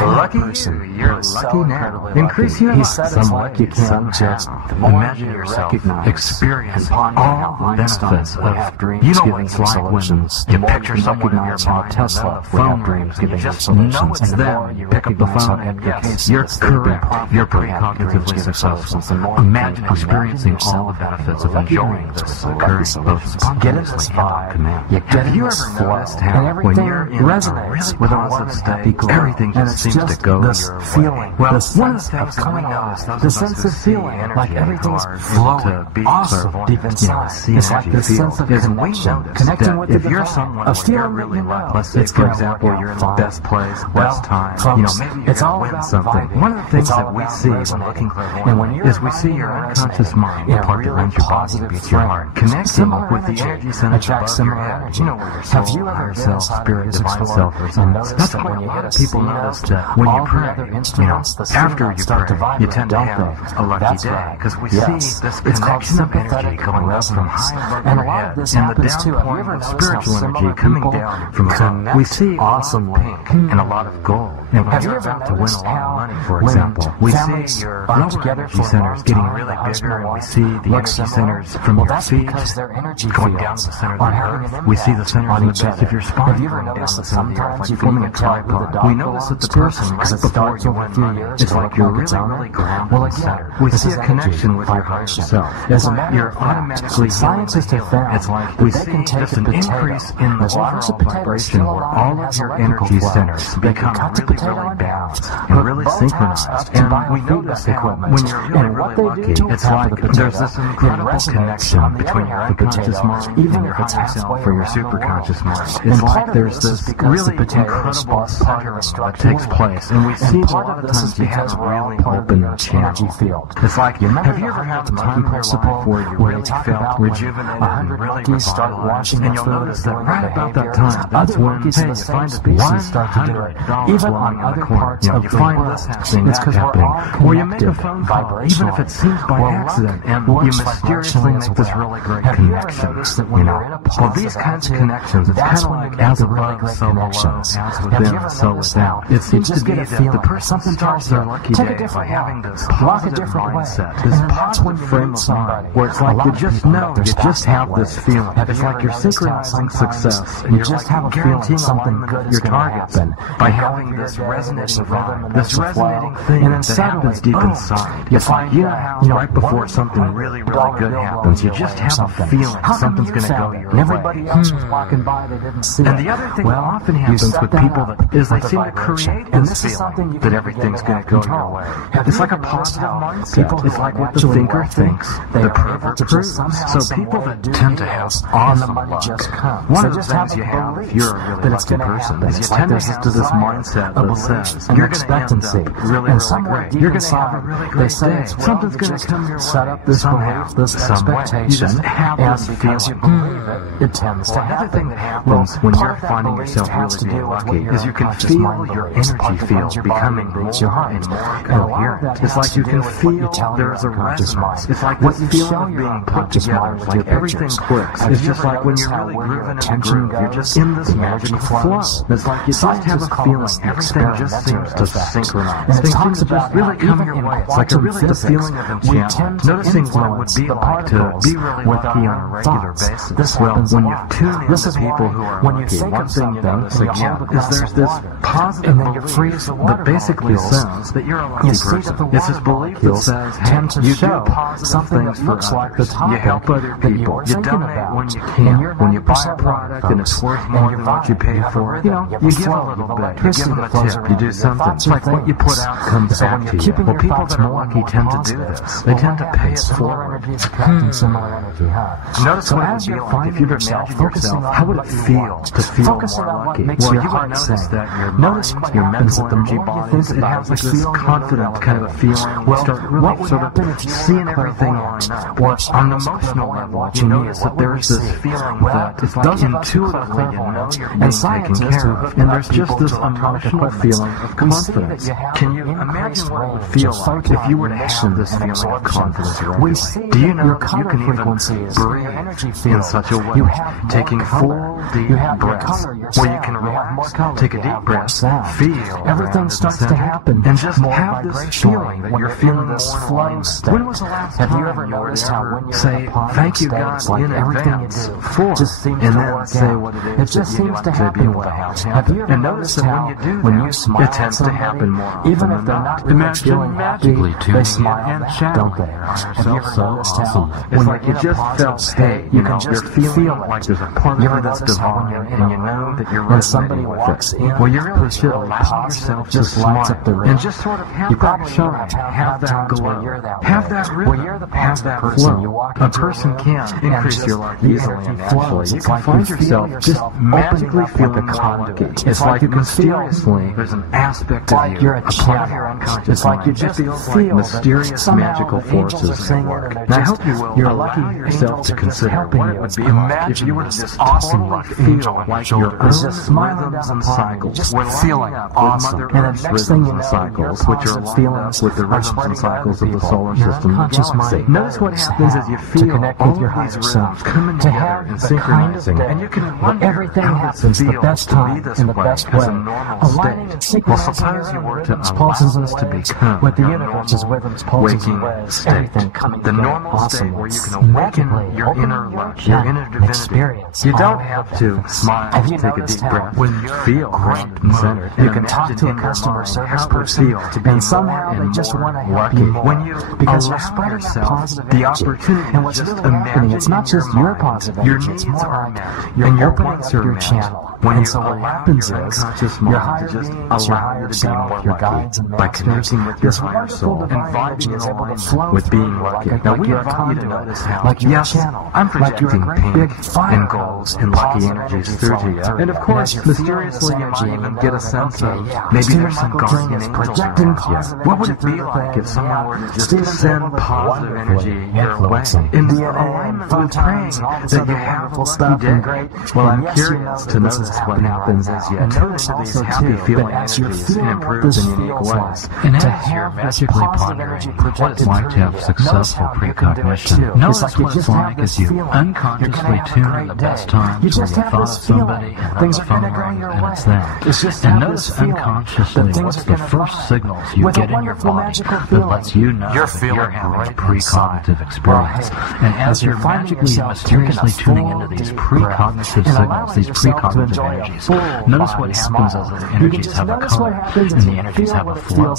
Lucky you, you're lucky now. Increase your luck somewhat you can. Just imagine yourself, experience all the benefits of dreams. You know what it's like when you picture someone in your mind, Tesla, phone dreams, you just know it's them. You pick up the phone and yes, you're correct. You're precognitively successful. Imagine experiencing all the benefits of enjoying this occurrence of spontaneously on command. Have you ever noticed how when you're in a really positive state, everything just seems to go your way? Well, one of the things that we notice, the sense of feeling, like everything's flowing, awesome deep inside. It's like the sense of connection, connecting with if you're someone when you're really lucky, let's say for example you're in the best place, best time, maybe it's all win something. One of the things that we see when looking is we see your unconscious mind, the part that runs your body, beats your heart, connecting with the energy centers above your head. You know where your soul, higher self, spirit, divine self resides. That's why a lot of people notice that when you pray, after you pray, you tend to have a lucky day, because we see this connection of energy coming up from high above your head, and the downpouring of spiritual energy coming down from above. We see awesome pink and a lot of gold. And when you're about to win a lot of money, for example, we see your lower energy centers getting really bigger, and we see the energy centers from your feet going down to the center of the earth. We see the centers on each base of your spine going down to the center of the earth, like forming a tripod. We notice that the person right before you win money, it's like you're really grounded and centered. We see a connection with your higher self. You're automatically scientists have found it's like we see just an increase in the overall vibration where all of your energy centers become really balanced and really synchronized. And we notice how when you're really lucky, it's like there's this incredible connection between your unconscious mind and your higher self or your superconscious mind. It's like there's this really incredible cycle that takes place, and we see a lot of the times you have a really open channel. It's like, have you ever had the time in your life where you really felt rejuvenated and really revitalized? And you'll notice that right about that time, that's when, hey, you find $100 even on other parts of you find this happening, that happening, or you make a phone call, even if it seems by accident, and you mysteriously make this really great connection. Well, these kinds of connections, it's kind of like as above, so below, as within, so without. It seems to be that the person starts their lucky day by having this positive mindset, this positive frame of mind, where it's like you just know, you just have this feeling. It's like you're synchronizing success, and you're like guaranteeing something good with your targets by having this resonating rhyme, this resonating thing that happens deep inside. It's like, you know how right before something really, really good happens, you just have a feeling something's going to go your way. Everybody else was walking by, they didn't see it. And the other thing that often happens with people is they seem to create this feeling that everything's going to go your way. It's like a positive mindset. It's like what the thinker thinks, the pervert proves. So people that tend to have awesome luck, one of the things you have if you're a really lucky person is you tend to have this mindset that says you're going to end up really, really great. You're going to have a really great day. Something's going to come your way. Set up this belief, this expectation, you just have this feeling. You believe it tends to happen. Another thing that happens when you're finding yourself really being lucky is you can feel your energy field becoming more and more coherent. It's like you can feel there's a resonance. It's like this feeling of being put together. It's like everything clicks. It's just like when you're really grooving in the groove, you're just in this magical flow. It's like you just have a feeling everything just seems to synchronize. Things just really come your way. It's like a really the feeling of enchantment. Noticing what it would be like to be really lucky on a regular basis. Well, when you tune in to people who are lucky, one thing you notice again is there's this positive belief that basically says that you're a lucky person. It's this belief that says, hey, you do positive things for others. You help other people. You donate when you can. When you buy a product and it's worth more than what you paid for it, you give a little bit. You give them a tip. You do something. It's like what you put out comes back to you. Well, people that are lucky tend to do this. They tend to pay it forward. Notice what it would be like if you imagine yourself. How would it feel to feel more lucky? Well, you would notice that your mind, your mental energy body, it has like this confident kind of a feeling. You start really sort of seeing everything line up. Or on an emotional level, you notice that there's this feeling that it's intuitively you know you're being taken care of. And there's just this emotional feeling of confidence. Can you imagine what it would feel like if you were to have this feeling of confidence? Do you know that you can even breathe in such a way, taking full deep breaths, where you can relax, take a deep breath, feel everything starts to happen, and just have this feeling that you're feeling this flow state. When was the last time you ever noticed how when you say thank you God in advance for, and then say what it is that you want to be able to have? And notice that when you do that, it tends to happen more even if they're not really feeling happy, they smile back, don't they? Have you ever noticed how when you just felt, hey, you know, you're feeling like there's a part of that's divine, and you know that you're when somebody walks in, well, you really should allow yourself to smile and just sort of have that shine, have that glow, have that rhythm, have that flow. A person can increase your life easily and naturally. You can find yourself just magically feeling like a conduit. It's like mysteriously there's an aspect of you, a part of your unconscious mind. It just feels like mysterious magical forces at work. And I hope you will allow yourself to consider what it would be like if you were to just totally feel like your own rhythms and cycles were feeling awesome. And the next thing you know, cycles, which are feelings with the rhythms and cycles of the solar system. Notice what happens as you feel all of these rhythms coming together and synchronizing. And you can wonder everything happens the best time in the best way. Aligning and synchronizing suppose you were to pulses us to become with the universe's rhythms, pulses, and waves, everything coming the normal state where you can awaken your inner life, your inner divinity. You don't have to smile and take a deep breath when you feel grounded and centered. You can talk to a customer service person and somehow they just want to help you more. When you because you're spreading positive the opportunity and what's just happening, it's not just your positive energy, it's more like and you're opening up your channel. When so what happens is your higher beings, your higher self, your guides and by connecting with your higher soul and vibing is able to flow with being lucky. Now we invite you to notice how like your channel, I'm projecting big and goals and lucky energies through to you. And of course, mysteriously you might even get a sense of maybe there's some guardian angels around you. What would it be like if someone were to just send positive energy your way in alignment with praying that you have a lucky day? Well, I'm curious to notice what happens as you attune to these happy feeling energies and improve in unique ways. And as you're magically pondering what it's like to have successful precognition, notice what it's like as you unconsciously tune in the best times when you thought of somebody and the phone rings and it's them. And notice unconsciously what's the first signals you get in your body that lets you know that you're having a precognitive experience. And as you're magically and mysteriously tuning into these precognitive signals, these precognitive energies, notice what happens as the energies have a color and the energies have a flow.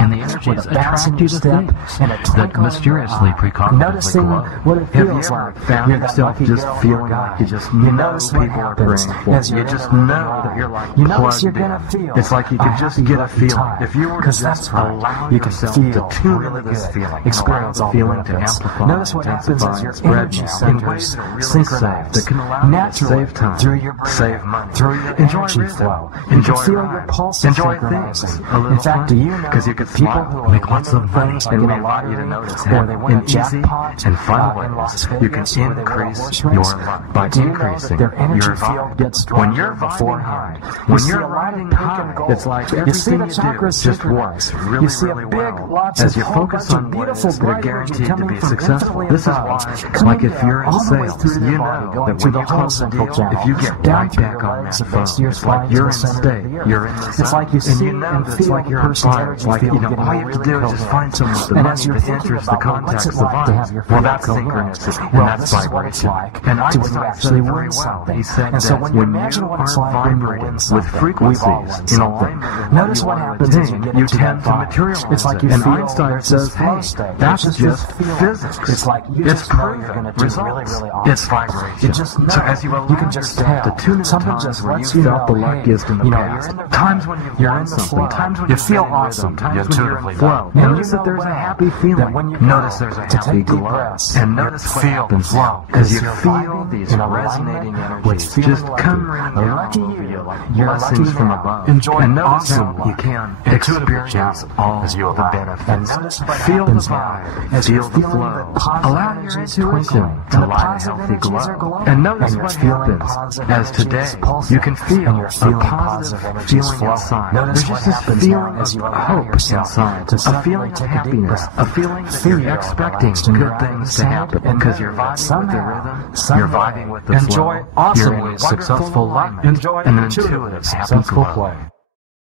And the energies attract you to things that mysteriously precognitively glow. Have you ever found yourself just feeling like you just know people are praying for you? You just know that you're like plugged in. It's like you could just get a feeling. If you were to just allow yourself to tune into this feeling, experience the feeling to amplify, notice what happens as your energy centers synchronize that can allow you to save time, through your save money, through your energy flow, enjoy your pulse, enjoy things. In fact, do you know because you could people who make lots of things and may allow you to notice how in easy and fun ways you can increase your life by increasing their energy field gets when you're beforehand. When you're riding high, it's like everything you do just works really, really well as you focus on what is guaranteed to be successful. This is why, like if you're in sales, you know that when you close a deal, if you get right back on that phone, it's like you're in state, you're in the zone, and you know that it's like you're on fire. It's like, you know, all you have to do is just find someone with the money, the interest, the contacts, the vibes. Well, that's synchronicity, and that's vibration. And Einstein said it very well. He said that when you are vibrating with frequencies in alignment, notice what happens is you tend to materialize. It's like you and Einstein says, hey, that's just physics. It's like it's proven results. It's vibration. So as you allow yourself to tune into times where you felt the luckiest in the past, times when you're in something, times when you feel awesome, you intuitively flow. Notice that there's a happy feeling. Notice there's a happy glow. And notice feel and flow as you feel these resonating energies just come ringing over you like blessings from above. Enjoy and notice how you can experience all the benefits. Feel the vibe, feel the flow. Allow your intuition to light a healthy glow. And notice what happens as today pulsing. You can feel and you're a feeling positive feeling inside. Notice There's what just this happens feeling now as you of hope inside, a feeling of happiness, a feeling that you're expecting good things to happen because you're vibing with the rhythm, you're vibing with the flow, Enjoy you're awesomely in successful life. enjoy an intuitive, happy successful flow. play.